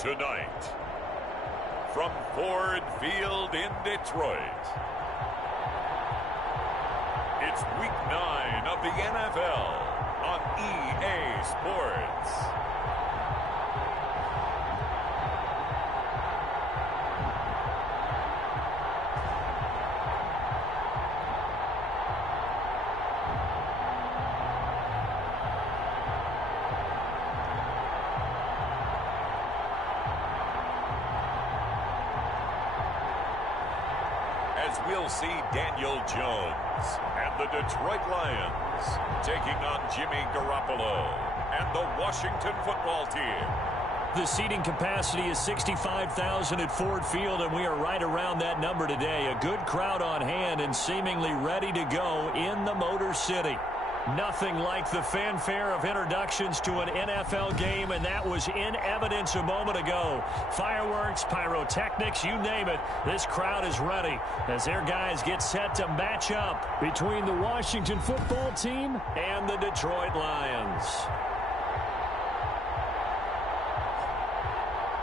Tonight, from Ford Field in Detroit, it's Week 9 of the NFL on EA Sports. As we'll see Daniel Jones and the Detroit Lions taking on Jimmy Garoppolo and the Washington football team. The seating capacity is 65,000 at Ford Field, and we are right around that number today. A good crowd on hand and seemingly ready to go in the Motor City. Nothing like the fanfare of introductions to an NFL game, and that was in evidence a moment ago. Fireworks, pyrotechnics, you name it. This crowd is ready as their guys get set to match up between the Washington football team and the Detroit Lions.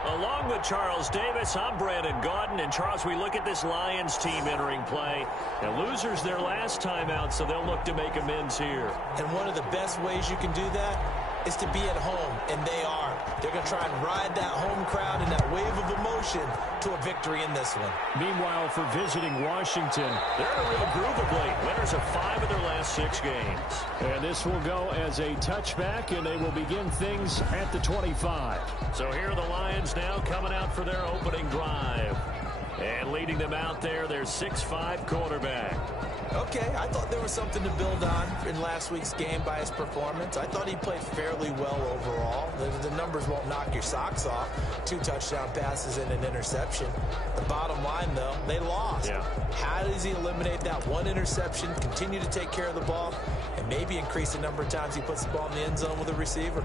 Along with Charles Davis, I'm Brandon Gaudin. And Charles, we look at this Lions team entering play. And losers their last time out, so they'll look to make amends here. And one of the best ways you can do that is to be at home, and they are. They're going to try and ride that home crowd and that wave of emotion to a victory in this one. Meanwhile, for visiting Washington, they're in a real groove of late. Winners of 5 of their last 6 games. And this will go as a touchback, and they will begin things at the 25. So here are the Lions now coming out for their opening drive. And leading them out there, their 6'5" quarterback. Okay, I thought there was something to build on in last week's game by his performance. I thought he played fairly well overall. The numbers won't knock your socks off. 2 touchdown passes and an interception. The bottom line, though, they lost. Yeah. How does he eliminate that one interception, continue to take care of the ball, and maybe increase the number of times he puts the ball in the end zone with a receiver?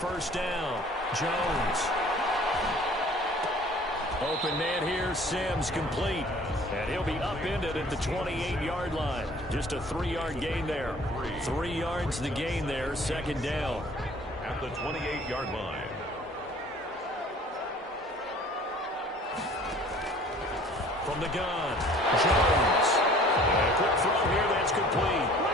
First down, Jones. Open man here, Sims complete. And he'll be upended at the 28-yard line. Just a 3-yard gain there. 3 yards the gain there, second down. At the 28-yard line. From the gun, Jones. And a quick throw here, that's complete.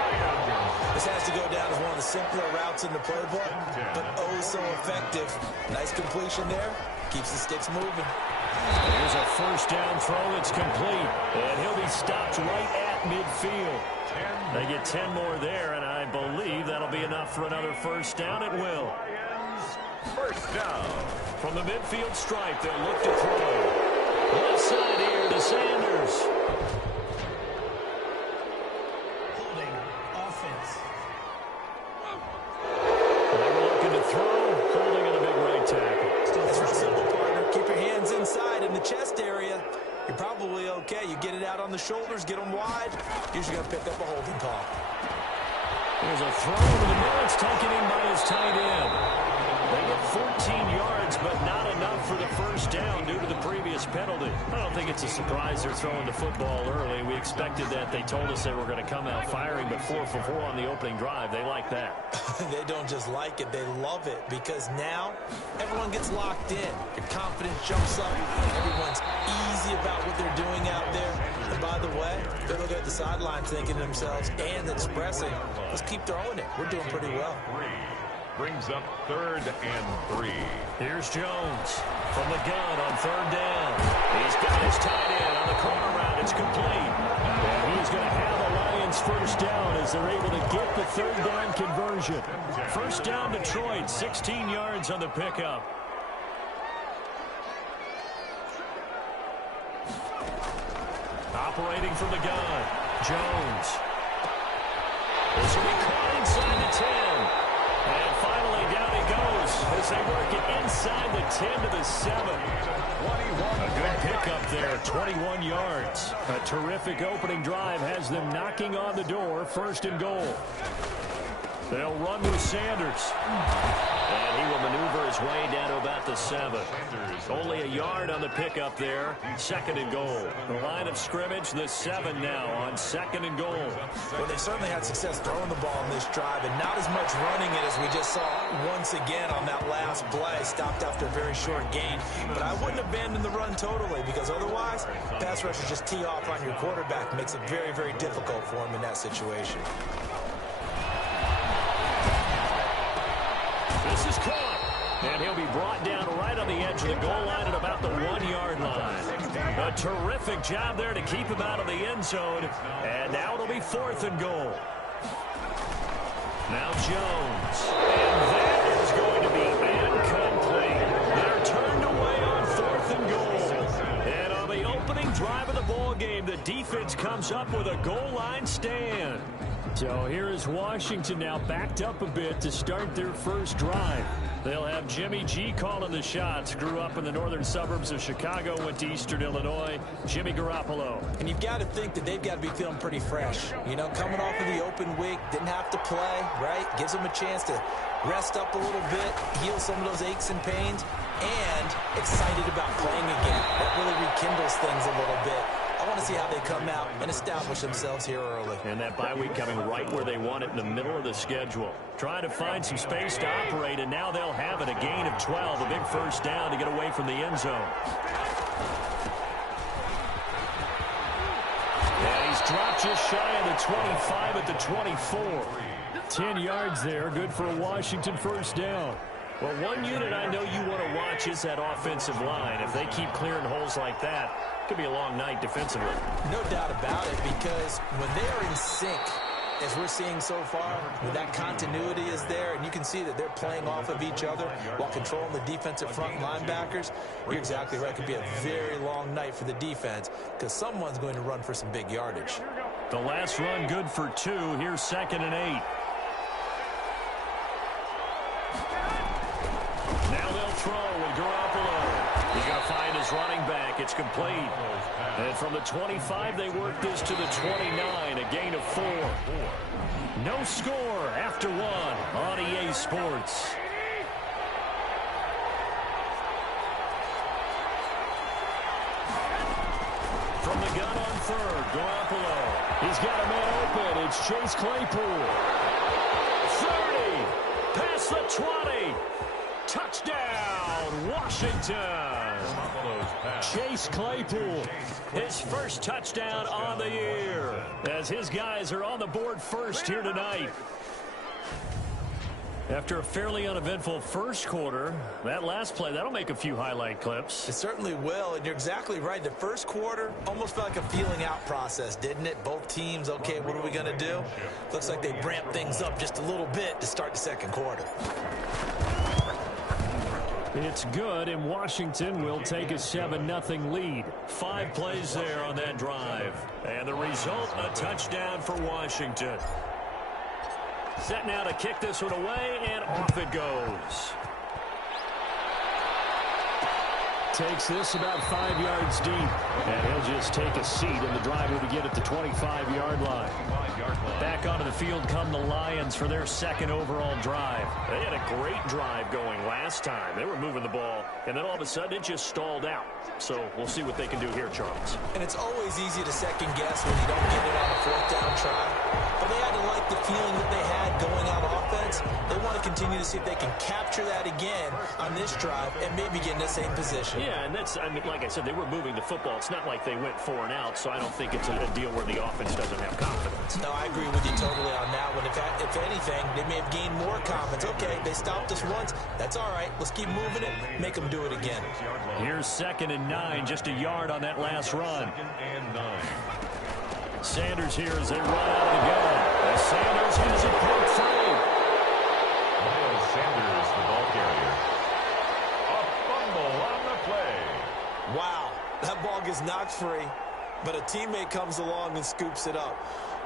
This has to go down as one of the simpler routes in the playbook, but oh so effective. Nice completion there. Keeps the sticks moving. Here's a first down throw that's complete, and he'll be stopped right at midfield. They get 10 more there, and I believe that'll be enough for another first down. It will. First down. From the midfield stripe, they'll look to throw. Left side here to Sanders. Okay, you get it out on the shoulders, get them wide. Usually going to pick up a holding call. There's a throw over the middle. It's taken in by his tight end. They get 14 yards, but not enough for the first down due to the previous penalty. I don't think it's a surprise they're throwing the football early. We expected that. They told us they were going to come out firing, but 4 for 4 on the opening drive. They like that. They don't just like it, they love it, because now everyone gets locked in. Your confidence jumps up. Everyone's easy about what they're doing out there. And by the way, they're looking at the sideline thinking to themselves and expressing, let's keep throwing it. We're doing pretty well. Brings up 3rd and 3. Here's Jones from the gun on 3rd down. He's got his tight end on the corner route. It's complete. And he's going to have the Lions first down as they're able to get the 3rd down conversion. First down Detroit, 16 yards on the pickup. Operating from the gun, Jones. This will be caught inside the 10. And finally, down he goes as they work it inside the 10 to the 7. 21. A good pickup there, 21 yards. A terrific opening drive has them knocking on the door, 1st and goal. They'll run with Sanders. And he will maneuver his way down to about the 7. Only a yard on the pickup there. 2nd and goal. The line of scrimmage, the 7 now on 2nd and goal. Well, they certainly had success throwing the ball in this drive, and not as much running it as we just saw once again on that last play. Stopped after a very short gain. But I wouldn't abandon the run totally, because otherwise, pass rushers just tee off on your quarterback. Makes it very, very difficult for him in that situation. This is caught, and he'll be brought down right on the edge of the goal line at about the 1-yard line. A terrific job there to keep him out of the end zone, and now it'll be 4th and goal. Now Jones, and that is going to be incomplete. They're turned away on 4th and goal. And on the opening drive of the ball game, the defense comes up with a goal line stand. So here is Washington now backed up a bit to start their first drive. They'll have Jimmy G calling the shots. Grew up in the northern suburbs of Chicago, went to Eastern Illinois. Jimmy Garoppolo. And you've got to think that they've got to be feeling pretty fresh. You know, coming off of the open week, didn't have to play, right? Gives them a chance to rest up a little bit, heal some of those aches and pains, and excited about playing again. That really rekindles things a little bit. I want to see how they come out and establish themselves here early. And that bye week coming right where they want it, in the middle of the schedule. Trying to find some space to operate, and now they'll have it. A gain of 12, a big first down to get away from the end zone. And he's dropped just shy of the 25 at the 24. 10 yards there, good for a Washington first down. Well, one unit I know you want to watch is that offensive line. If they keep clearing holes like that, it could be a long night defensively. No doubt about it, because when they are in sync, as we're seeing so far, when that continuity is there, and you can see that they're playing off of each other while controlling the defensive front linebackers, you're exactly right. It could be a very long night for the defense, because someone's going to run for some big yardage. The last run good for 2. Here's 2nd and 8. Now they'll throw with Garoppolo. He's going to find his running back. It's complete. And from the 25, they work this to the 29, a gain of 4. No score after 1 on EA Sports. From the gun on 3rd, Garoppolo. He's got a man open. It's Chase Claypool. 30, past the 20. Touchdown, Washington. Chase Claypool, his first touchdown on the year, as his guys are on the board first here tonight. After a fairly uneventful first quarter, that last play, that'll make a few highlight clips. It certainly will, and you're exactly right. The first quarter almost felt like a feeling out process, didn't it? Both teams, okay, what are we going to do? Looks like they ramped things up just a little bit to start the second quarter. It's good, and Washington will take a 7-0 lead. 5 plays there on that drive. And the result, a touchdown for Washington. Set now to kick this one away, and off it goes. Takes this about 5 yards deep, and he'll just take a seat, and the drive will begin at the 25-yard line. Back onto the field come the Lions for their 2nd overall drive. They had a great drive going last time. They were moving the ball, and then all of a sudden it just stalled out. So we'll see what they can do here, Charles. And it's always easy to second guess when you don't get it on a 4th down try. But they had to like the feeling that they had going out offense. They want to continue to see if they can capture that again on this drive and maybe get in the same position. Yeah, and that's, I mean, like I said, they were moving the football. It's not like they went 4 and out, so I don't think it's a deal where the offense doesn't have confidence. No, I agree with you totally on that one. If anything, they may have gained more confidence. Okay, they stopped us once. That's all right. Let's keep moving it. Make them do it again. Here's 2nd and 9, just a yard on that last run. Sanders here as they run out of the gun. As Sanders has it broke free. Miles Sanders, the ball carrier. A fumble on the play. Wow, that ball gets knocked free, but a teammate comes along and scoops it up.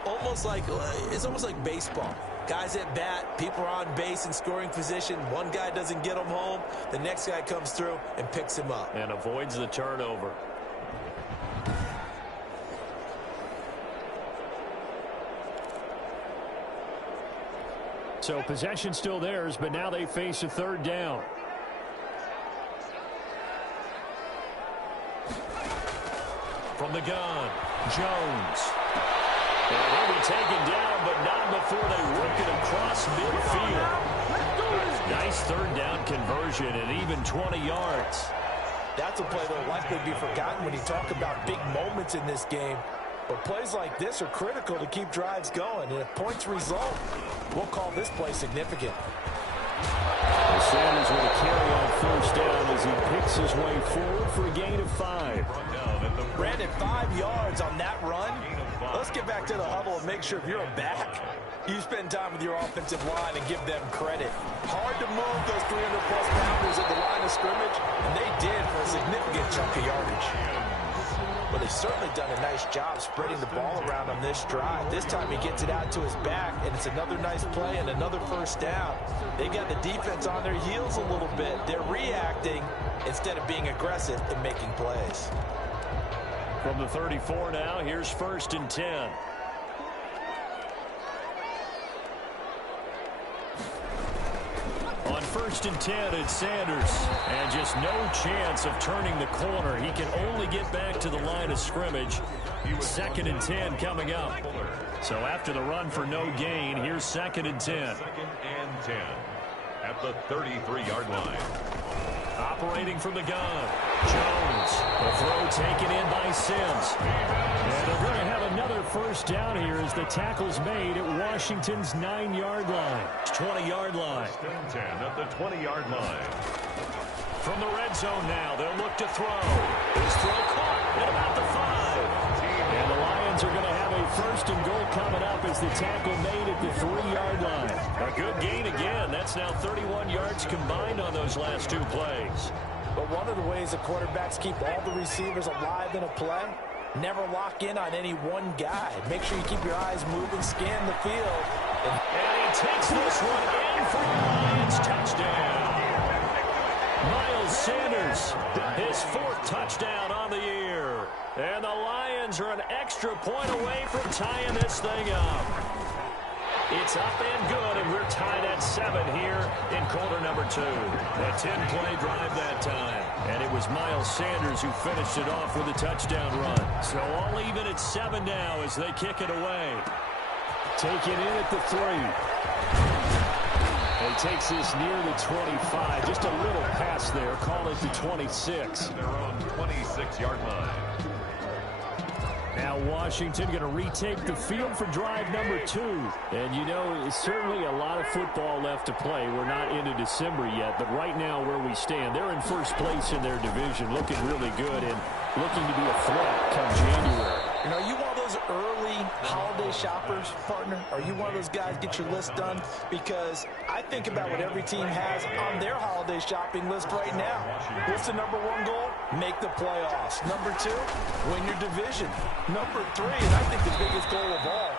It's almost like baseball. Guys at bat, people are on base in scoring position. One guy doesn't get him home. The next guy comes through and picks him up. And avoids the turnover. So possession still theirs, but now they face a third down. From the gun, Jones. And he'll be taken down, but not before they work it across midfield. Nice third down conversion and even 20 yards. That's a play that will likely be forgotten when you talk about big moments in this game. But plays like this are critical to keep drives going. And if points result, we'll call this play significant. Sanders with a carry on first down as he picks his way forward for a gain of 5. Brandon, 5 yards on that run. Let's get back to the huddle and make sure if you're a back, you spend time with your offensive line and give them credit. Hard to move those 300-plus pounders at the line of scrimmage, and they did for a significant chunk of yardage. But they've certainly done a nice job spreading the ball around on this drive. This time he gets it out to his back, and it's another nice play and another first down. They got the defense on their heels a little bit. They're reacting instead of being aggressive and making plays. From the 34 now, here's 1st and 10. On 1st and 10, it's Sanders. And just no chance of turning the corner. He can only get back to the line of scrimmage. 2nd and 10 coming up. So after the run for no gain, here's 2nd and 10. 2nd and 10 at the 33-yard line. Operating from the gun, Jones. The throw taken in by Sims. And they're going to have another first down here as the tackle's made at Washington's 9-yard line. 20-yard line. 10 at the 20-yard line. From the red zone now, they'll look to throw. His throw caught at about the 5. And the Lions are going to have a 1st and goal coming up as the tackle made at the 3-yard line. A good gain again. That's now 31 yards combined on those last 2 plays. But one of the ways the quarterbacks keep all the receivers alive in a play, never lock in on any one guy. Make sure you keep your eyes moving, scan the field. And he takes this one in for the Lions touchdown. Miles Sanders, his 4th touchdown on the year. And the Lions are an extra point away from tying this thing up. It's up and good, and we're tied at 7 here in quarter number 2. A 10-play drive that time. And it was Miles Sanders who finished it off with a touchdown run. So all even at 7 now as they kick it away. Taken in at the 3. And takes this near the 25. Just a little pass there. Call it the 26. Their own 26-yard line. Now Washington going to retake the field for drive number 2. And, you know, it's certainly a lot of football left to play. We're not into December yet, but right now where we stand, they're in 1st place in their division, looking really good and looking to be a threat come January. You know, are you one of those early holiday shoppers, partner? Are you one of those guys get your list done? Because I think about what every team has on their holiday shopping list right now. What's the number 1 goal? Make the playoffs. Number 2, win your division. Number 3, and I think the biggest goal of all,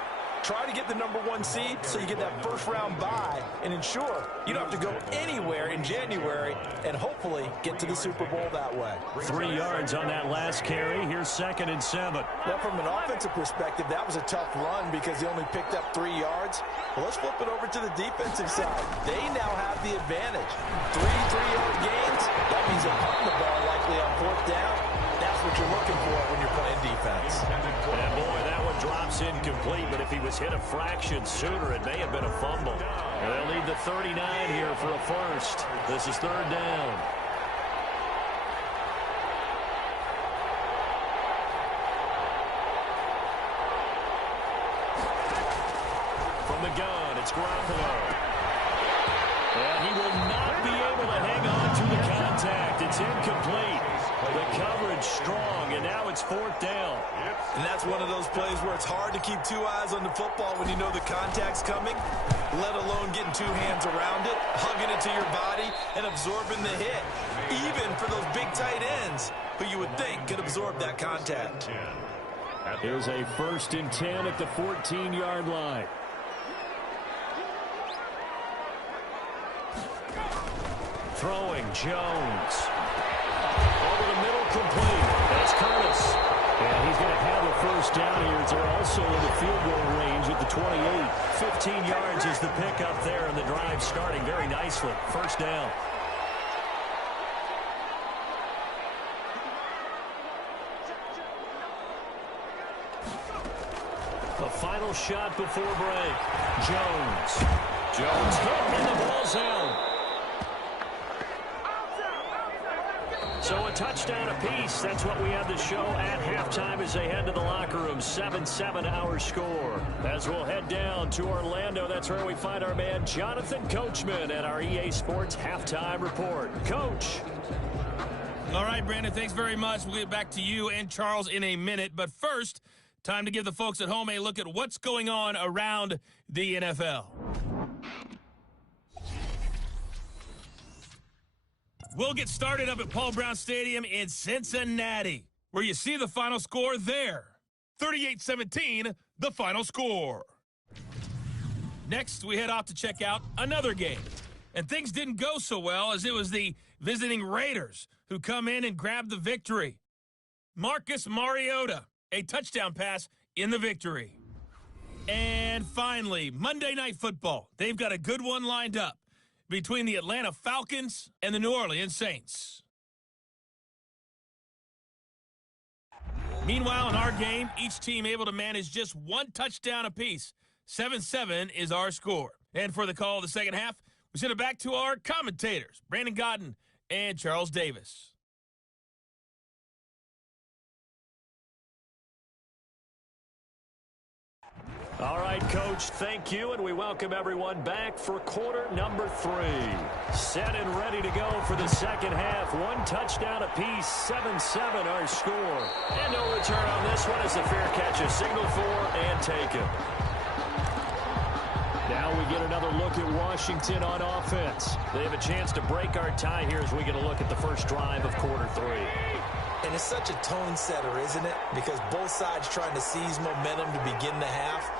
try to get the number 1 seed so you get that first-round bye and ensure you don't have to go anywhere in January and hopefully get to the Super Bowl that way. 3 yards on that last carry. Here's 2nd and 7. Well, from an offensive perspective, that was a tough run because he only picked up 3 yards. Well, let's flip it over to the defensive side. They now have the advantage. 3 3-yard gains. That means they're putting the ball likely on 4th down. That's what you're looking for when you're playing defense. And boy, that one drops incomplete, but if he was hit a fraction sooner, it may have been a fumble. And they'll need the 39 here for a 1st. This is 3rd down. From the gun, it's Garoppolo. And he will not be able to hang on to the contact. It's incomplete. The coverage strong, and now it's 4th down. And that's one of those plays where it's hard to keep 2 eyes on the football when you know the contact's coming, let alone getting 2 hands around it, hugging it to your body, and absorbing the hit, even for those big tight ends who you would think could absorb that contact. Here's a 1st and 10 at the 14-yard line. Throwing, Jones. Over the middle, complete. That's Curtis. And he's going to have a first down here. They're also in the field goal range at the 28. 15 yards is the pickup there, and the drive starting very nicely. First down. The final shot before break. Jones hit, and the ball's out. So a touchdown apiece. That's what we have to show at halftime as they head to the locker room. 7-7 our score. As we'll head down to Orlando, that's where we find our man Jonathan Coachman at our EA Sports Halftime Report. Coach. All right, Brandon, thanks very much. We'll get back to you and Charles in a minute. But first, time to give the folks at home a look at what's going on around the NFL. We'll get started up at Paul Brown Stadium in Cincinnati, where you see the final score there. 38-17, the final score. Next, we head off to check out another game. And things didn't go so well, as it was the visiting Raiders who come in and grab the victory. Marcus Mariota, a touchdown pass in the victory. And finally, Monday Night Football. They've got a good one lined up between the Atlanta Falcons and the New Orleans Saints. Meanwhile, in our game, each team able to manage just one touchdown apiece. 7-7 is our score. And for the call of the second half, we send it back to our commentators, Brandon Godden and Charles Davis. All right, Coach, thank you, and we welcome everyone back for quarter number 3. Set and ready to go for the second half. One touchdown apiece, 7-7 our score. And no return on this one as the fair catch is signaled for and taken. Now we get another look at Washington on offense. They have a chance to break our tie here as we get a look at the first drive of quarter 3. And it's such a tone setter, isn't it? Because both sides trying to seize momentum to begin the half.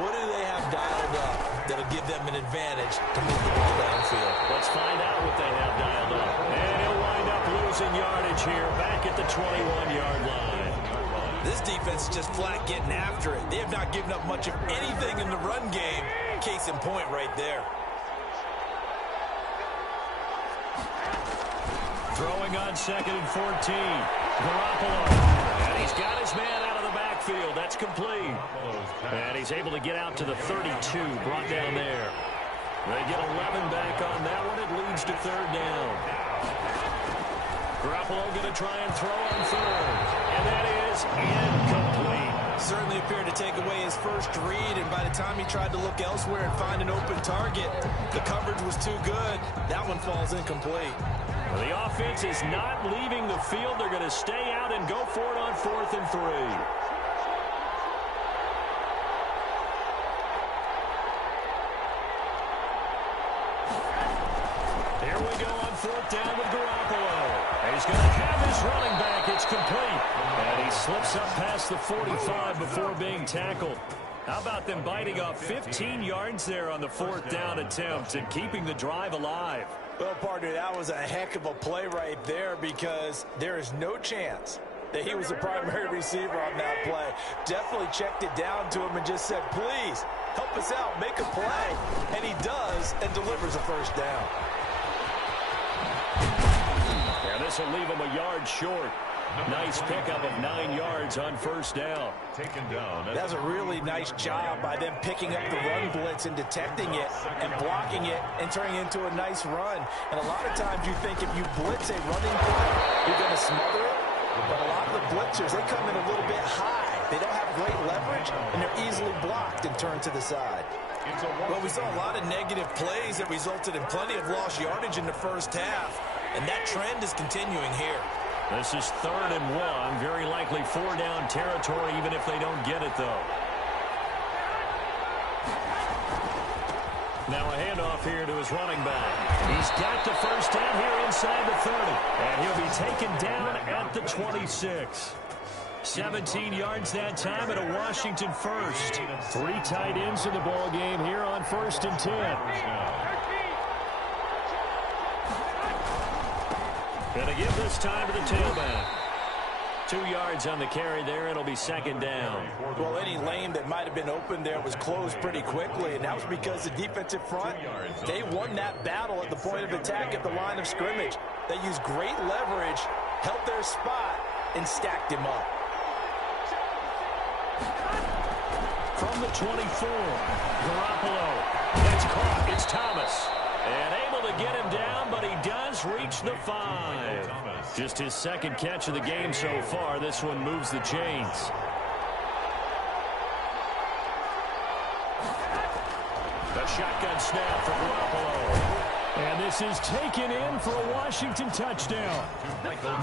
What do they have dialed up that'll give them an advantage to move the ball downfield? Let's find out what they have dialed up. And he'll wind up losing yardage here back at the 21-yard line. This defense is just flat getting after it. They have not given up much of anything in the run game. Case in point right there. Throwing on 2nd and 14. Garoppolo. And he's got his man out of the backfield. That's complete. And he's able to get out to the 32. Brought down there. They get 11 back on that one. It leads to 3rd down. Garoppolo going to try and throw on 3rd. And that is incomplete. Certainly appeared to take away his first read, and by the time he tried to look elsewhere and find an open target, the coverage was too good. That one falls incomplete. Well, the offense is not leaving the field. They're going to stay out and go for it on 4th and 3. Here we go on 4th down with Garoppolo. And he's going to have his running back. It's complete. And he slips up past the 45 before being tackled. How about them biting off 15 yards there on the 4th down attempt and keeping the drive alive? Well, partner, that was a heck of a play right there, because there is no chance that he was the primary receiver on that play. Definitely checked it down to him and just said, please, help us out, make a play. And he does, and delivers a first down. And this will leave him a yard short. Nice pickup of 9 yards on 1st down. Taken down. That's a really nice job by them picking up the run blitz and detecting it and blocking it and turning it into a nice run. And a lot of times you think if you blitz a running play, you're going to smother it. But a lot of the blitzers, they come in a little bit high. They don't have great leverage, and they're easily blocked and turned to the side. Well, we saw a lot of negative plays that resulted in plenty of lost yardage in the first half, and that trend is continuing here. This is 3rd and 1. Very likely 4-down territory, even if they don't get it, though. Now a handoff here to his running back. He's got the first down here inside the 30. And he'll be taken down at the 26. 17 yards that time, and a Washington first. 3 tight ends in the ball game here on 1st and 10. Going to give this time to the tailback. 2 yards on the carry there. It'll be second down. Well, any lane that might have been open there was closed pretty quickly, and that was because the defensive front, they won that battle at the point of attack at the line of scrimmage. They used great leverage, held their spot, and stacked him up. From the 24, Garoppolo. It's caught. It's Thomas. And able to get him down, but he does reach the 5. Just his second catch of the game so far. This one moves the chains. The shotgun snap for Garoppolo. And this is taken in for a Washington touchdown.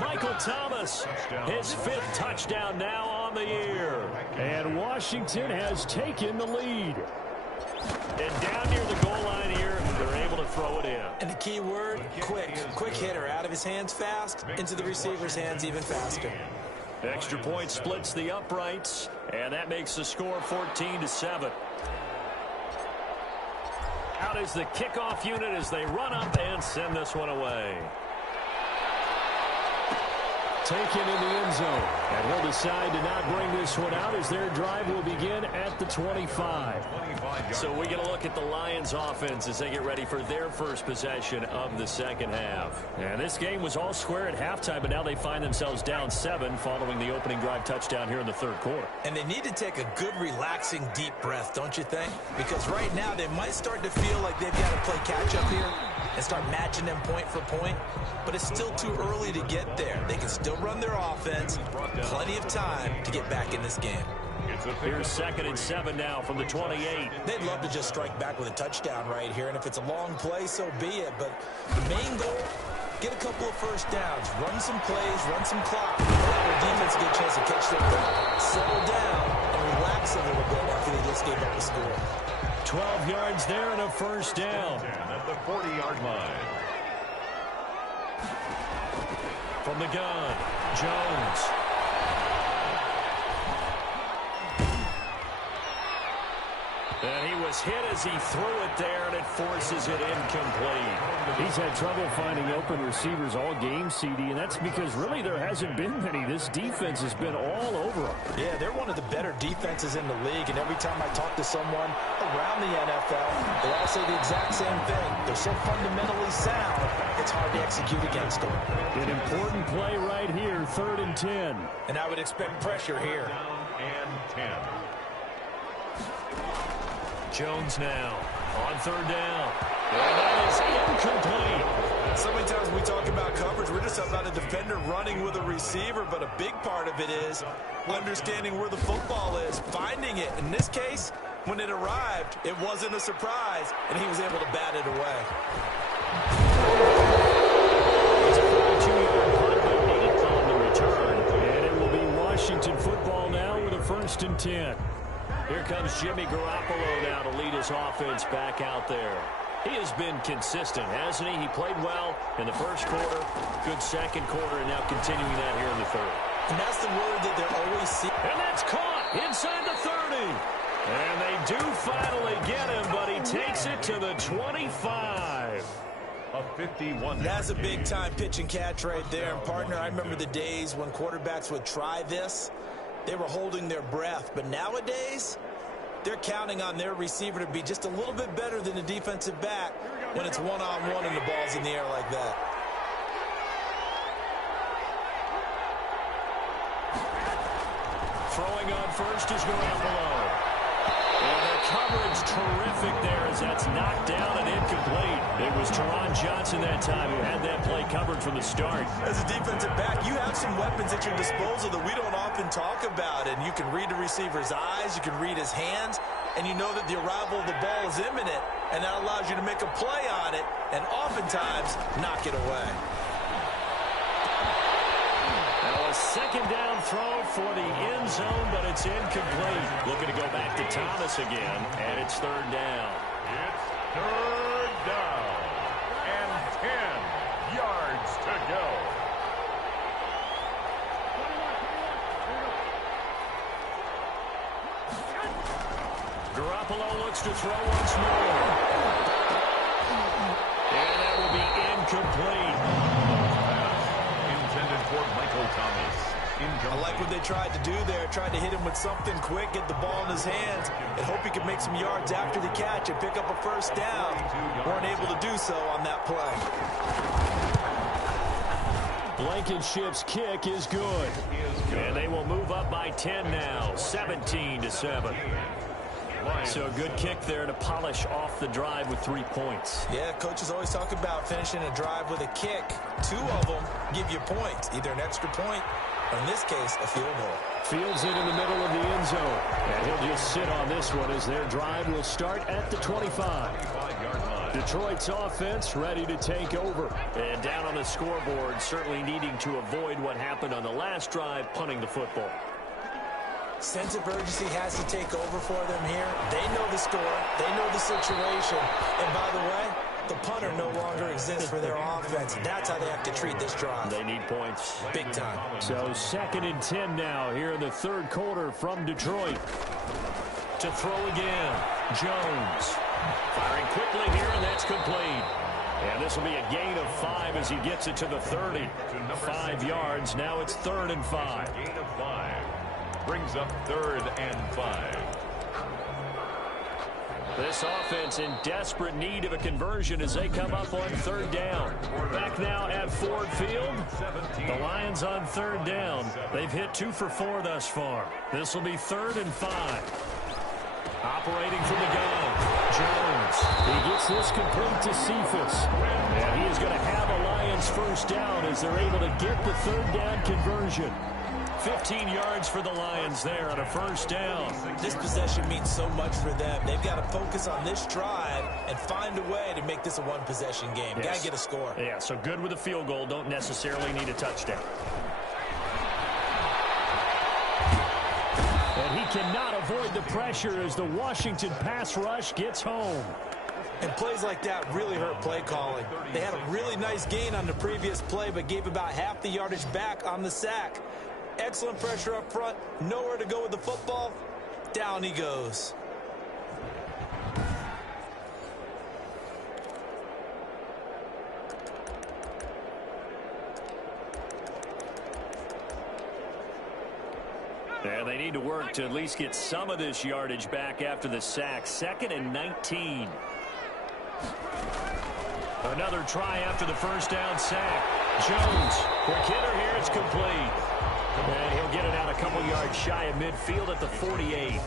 Michael Thomas, his 5th touchdown now on the year. And Washington has taken the lead. And down near the goal line here, they're able to throw it in. And the key word, quick. Quick hitter, out of his hands fast, into the receiver's hands even faster. Extra point splits the uprights, and that makes the score 14-7. Out is the kickoff unit as they run up and send this one away. Taken in the end zone. And he'll decide to not bring this one out as their drive will begin at the 25. So we get a look at the Lions offense as they get ready for their first possession of the second half. And this game was all square at halftime, but now they find themselves down 7 following the opening drive touchdown here in the third quarter. And they need to take a good, relaxing, deep breath, don't you think? Because right now they might start to feel like they've got to play catch-up here and start matching them point for point. But it's still too early to get there. They can still run their offense. Plenty of time to get back in this game. Here's 2nd and 7 now from the 28. They'd love to just strike back with a touchdown right here, and if it's a long play, so be it. But the main goal, get a couple of first downs, run some plays, run some clock, allow their defense to get a chance to catch their breath, settle down, and relax a little bit after they just gave up a score. 12 yards there and a first down. At the 40-yard line. From the gun, Jones. And he was hit as he threw it there, and it forces it incomplete. He's had trouble finding open receivers all game, CD, and that's because really there hasn't been many. This defense has been all over them. Yeah, they're one of the better defenses in the league, and every time I talk to someone around the NFL, they all say the exact same thing. They're so fundamentally sound, it's hard to execute against them. An important play right here, 3rd and 10. And I would expect pressure here. And 10. Jones now on 3rd down. And that is incomplete. So many times we talk about coverage, we're just about a defender running with a receiver, but a big part of it is understanding where the football is, finding it. In this case, when it arrived, it wasn't a surprise, and he was able to bat it away. It's a 42-yard punt, but 8th on the return. And it will be Washington football now with a 1st and 10. Here comes Jimmy Garoppolo now to lead his offense back out there. He has been consistent, hasn't he? He played well in the first quarter, good second quarter, and now continuing that here in the third. And that's the word that they're always seeing. And that's caught inside the 30. And they do finally get him, but he takes it to the 25. A 51. That's a big-time pitch and catch right there. And, partner, I remember the days when quarterbacks would try this. They were holding their breath. But nowadays, they're counting on their receiver to be just a little bit better than the defensive back when it's one-on-one and the ball's in the air like that. Throwing on first is Garoppolo. And the coverage terrific there as that's knocked down and incomplete. It was Teron Johnson that time who had that play covered from the start. As a defensive back, you have some weapons at your disposal that we don't often talk about. And you can read the receiver's eyes, you can read his hands, and you know that the arrival of the ball is imminent. And that allows you to make a play on it and oftentimes knock it away. Now a second down throw for the end zone, but it's incomplete. Looking to go back to Thomas again, and it's 3rd down. It's 3rd down and 10 yards to go. Garoppolo looks to throw once more. And that will be incomplete. Intended for Michael Thomas. I like what they tried to do there. Tried to hit him with something quick, get the ball in his hands, and hope he could make some yards after the catch and pick up a first down. Weren't able to do so on that play. Blankenship's kick is good. And they will move up by 10 now, 17-7. So a good kick there to polish off the drive with 3 points. Yeah, coaches always talk about finishing a drive with a kick. 2 of them give you points, either an extra point or, in this case, a field goal. Fields it in the middle of the end zone. And he'll just sit on this one as their drive will start at the 25. Detroit's offense ready to take over. And down on the scoreboard, certainly needing to avoid what happened on the last drive, punting the football. Sense of urgency has to take over for them here. They know the score. They know the situation. And by the way, the punter no longer exists for their offense. That's how they have to treat this drive. They need points. Big time. So 2nd and 10 now here in the 3rd quarter from Detroit. To throw again, Jones. Firing quickly here, and that's complete. And this will be a gain of 5 as he gets it to the 30. 5 yards. Now it's 3rd and 5. Gain of 5. Brings up 3rd and 5. This offense in desperate need of a conversion as they come up on 3rd down. Back now at Ford Field. The Lions on 3rd down. They've hit 2 for 4 thus far. This will be 3rd and 5. Operating from the gun, Jones. He gets this complete to Cephas. And he is going to have a Lions first down as they're able to get the 3rd down conversion. 15 yards for the Lions there on a first down. This possession means so much for them. They've got to focus on this drive and find a way to make this a one-possession game. Yes. Got to get a score. Yeah, so good with a field goal. Don't necessarily need a touchdown. And he cannot avoid the pressure as the Washington pass rush gets home. And plays like that really hurt play calling. They had a really nice gain on the previous play, but gave about half the yardage back on the sack. Excellent pressure up front. Nowhere to go with the football. Down he goes. And they need to work to at least get some of this yardage back after the sack. 2nd and 19. Another try after the first down sack. Jones, quick hitter here, it's complete. And he'll get it out a couple yards shy of midfield at the 48.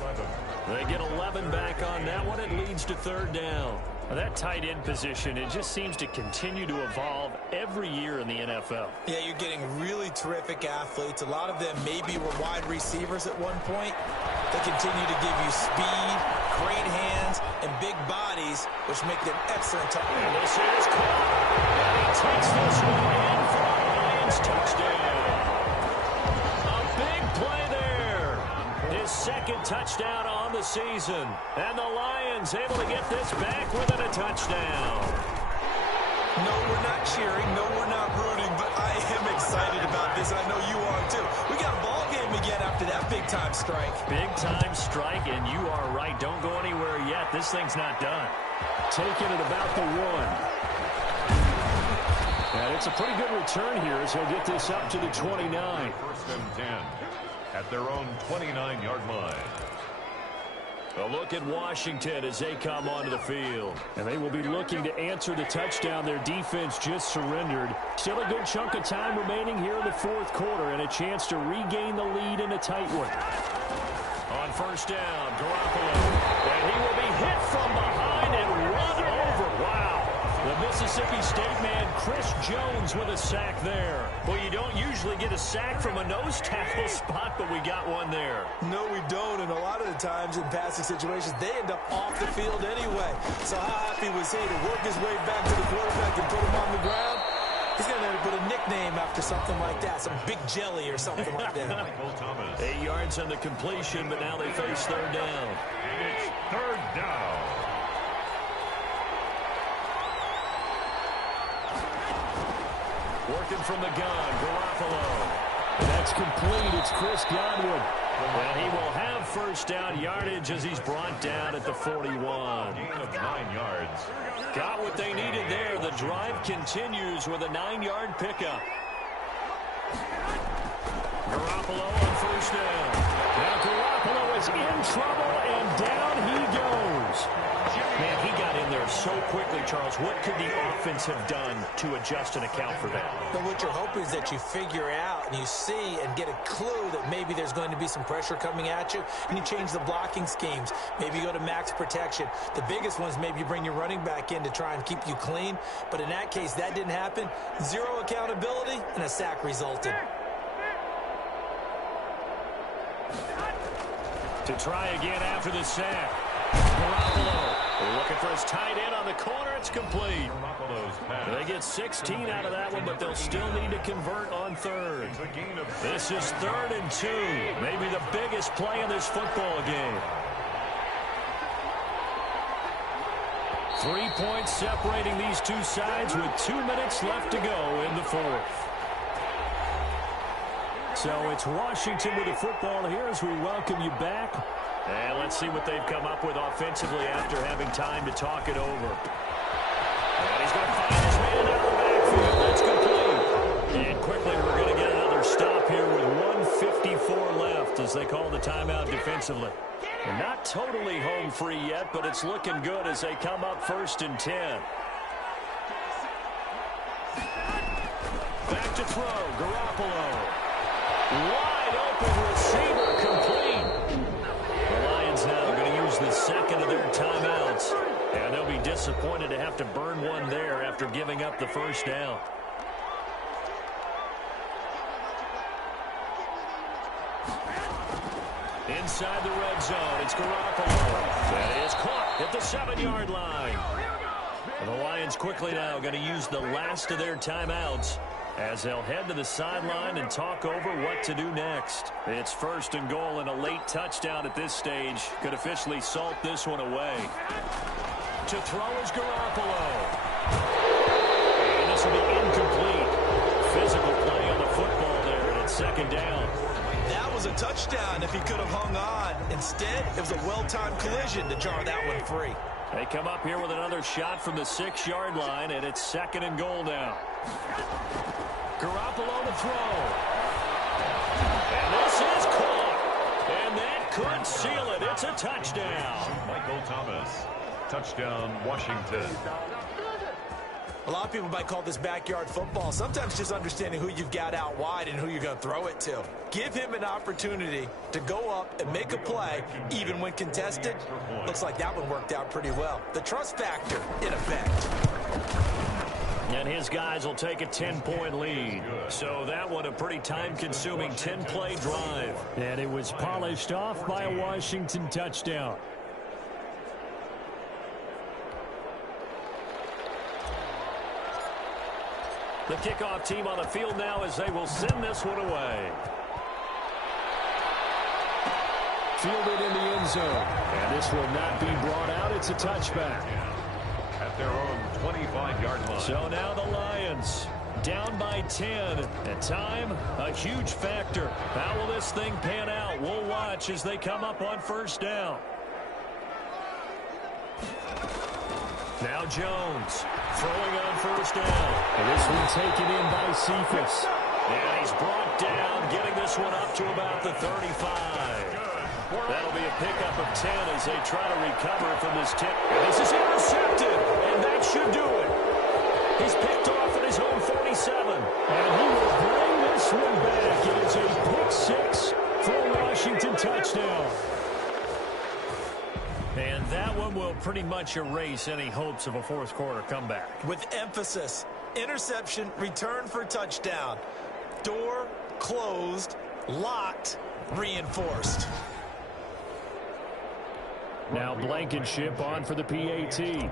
They get 11 back on that one. It leads to 3rd down. That tight end position, it just seems to continue to evolve every year in the NFL. Yeah, you're getting really terrific athletes. A lot of them maybe were wide receivers at one point. They continue to give you speed, great hands, and big bodies, which make them excellent tight ends. And this is caught. And he takes this one in for a Lions touchdown. A big play there. His 2nd touchdown on the season. And the Lions able to get this back within a touchdown. No, we're not cheering. No, we're not rooting, but I am excited about this. I know you are too. We got a ball game again after that big-time strike. Big-time strike, and you are right. Don't go anywhere yet. This thing's not done. Taking it about the 1. And it's a pretty good return here as he'll get this up to the 29. 1st and 10 at their own 29-yard line. A look at Washington as they come onto the field. And they will be looking to answer the touchdown their defense just surrendered. Still a good chunk of time remaining here in the 4th quarter and a chance to regain the lead in a tight one. On first down, Garoppolo. And he will be hit from behind and run over. Wow. The Mississippi State man, Chris Jones, with a sack there. Well, you don't usually get a sack from a nose tackle spot, but we got one there. No, we don't, and a lot of the times in passing situations, they end up off the field anyway. So how happy was he to work his way back to the quarterback and put him on the ground? He's going to have to put a nickname after something like that, some Big Jelly or something like that. 8 yards on the completion, but now they face 3rd down. It's 3rd down. Working from the gun, Garoppolo. That's complete. It's Chris Godwin. And he will have first down yardage as he's brought down at the 41. Gain of 9 yards. Got what they needed there. The drive continues with a 9-yard pickup. Garoppolo on first down. Now Garoppolo is in trouble, and down he goes. Man, he got in there so quickly, Charles. What could the offense have done to adjust and account for that? But what you're hoping is that you figure out and you see and get a clue that maybe there's going to be some pressure coming at you, and you change the blocking schemes. Maybe you go to max protection. The biggest one is maybe you bring your running back in to try and keep you clean. But in that case, that didn't happen. Zero accountability, and a sack resulted. To try again after the sack. Garoppolo looking for his tight end on the corner. It's complete. They get 16 out of that one, but they'll still need to convert on third. This is 3rd and 2. Maybe the biggest play in this football game. 3 points separating these two sides with 2 minutes left to go in the 4th. So it's Washington with the football here as we welcome you back. And let's see what they've come up with offensively after having time to talk it over. And he's going to find his man out of the backfield. That's complete. And quickly we're going to get another stop here with 1:54 left as they call the timeout defensively. And not totally home free yet, but it's looking good as they come up 1st and 10. Back to throw. Garoppolo. Wide open receiver, complete. The Lions now going to use the second of their timeouts, and they'll be disappointed to have to burn one there after giving up the first down. Inside the red zone, it's Garoppolo. That is caught at the 7-yard line. And the Lions quickly now going to use the last of their timeouts as they'll head to the sideline and talk over what to do next. It's 1st and goal, and a late touchdown at this stage could officially salt this one away. To throw is Garoppolo. And this will be incomplete. Physical play on the football there, and it's 2nd down. That was a touchdown if he could have hung on. Instead, it was a well-timed collision to jar that one free. They come up here with another shot from the 6-yard line, and it's 2nd and goal now. Garoppolo to throw. And this is caught. And that could seal it. It's a touchdown. Michael Thomas. Touchdown, Washington. A lot of people might call this backyard football. Sometimes just understanding who you've got out wide and who you're going to throw it to. Give him an opportunity to go up and make a play, even when contested. Looks like that one worked out pretty well. The trust factor in effect. And his guys will take a 10-point lead. So that one a pretty time-consuming 10-play drive. And it was polished off by a Washington touchdown. The kickoff team on the field now as they will send this one away. Fielded in the end zone. And this will not be brought out. It's a touchback. At their own 25-yard line. So now the Lions down by 10. At time, a huge factor. How will this thing pan out? We'll watch as they come up on 1st down. Now Jones throwing on 1st down. And this one taken in by Cephas. And he's brought down, getting this one up to about the 35. That'll be a pickup of 10 as they try to recover from this tip. And this is intercepted, and that should do it. He's picked off at his own 47. And he will bring this one back. It is a pick 6 for a Washington touchdown. And that one will pretty much erase any hopes of a 4th quarter comeback. With emphasis, interception, return for touchdown. Door closed, locked, reinforced. Now Blankenship on for the PAT. And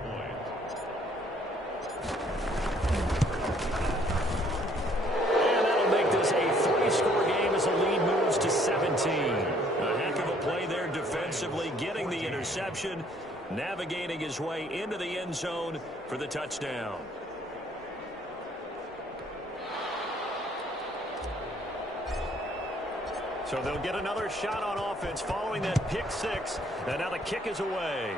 that'll make this a 3-score game as the lead moves to 17. A heck of a play there defensively, getting the interception, navigating his way into the end zone for the touchdown. So they'll get another shot on offense following that pick 6. And now the kick is away.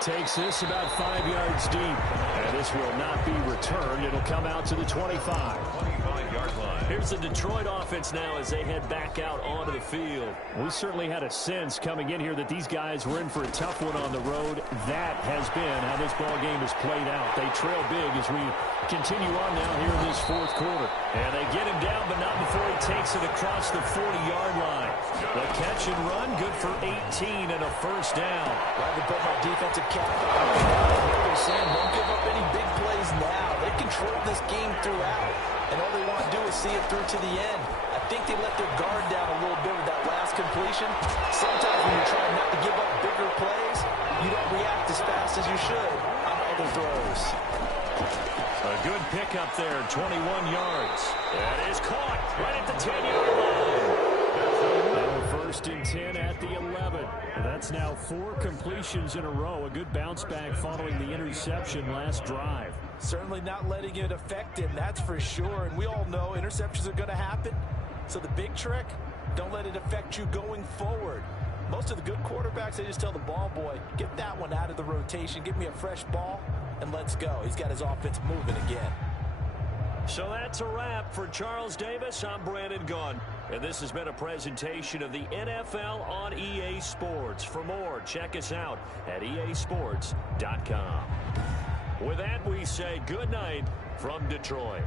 Takes this about 5 yards deep. And This will not be returned. It'll come out to the 25. 25-yard line. Here's the Detroit offense now as they head back out onto the field. We certainly had a sense coming in here that these guys were in for a tough one on the road. That has been how this ball game has played out. They trail big as we continue on now here in this fourth quarter. And they get him down, but not before he takes it across the 40-yard line. The catch and run, good for 18 and a first down. Glad to put my defensive cap on now. They're saying don't give up any big plays now. They control this game throughout, and all they want to do is see it through to the end. I think they let their guard down a little bit with that last completion. Sometimes when you're trying not to give up bigger plays, you don't react as fast as you should on other throws. A good pickup there, 21 yards. That is caught right at the 10-yard line. And first and 10 at the 11. That's now 4 completions in a row. A good bounce back following the interception last drive. Certainly not letting it affect him, that's for sure. And we all know interceptions are going to happen. So the big trick, don't let it affect you going forward. Most of the good quarterbacks, they just tell the ball boy, get that one out of the rotation, give me a fresh ball, and let's go. He's got his offense moving again. So that's a wrap for Charles Davis. I'm Brandon Gaudin. And this has been a presentation of the NFL on EA Sports. For more, check us out at easports.com. With that, we say good night from Detroit.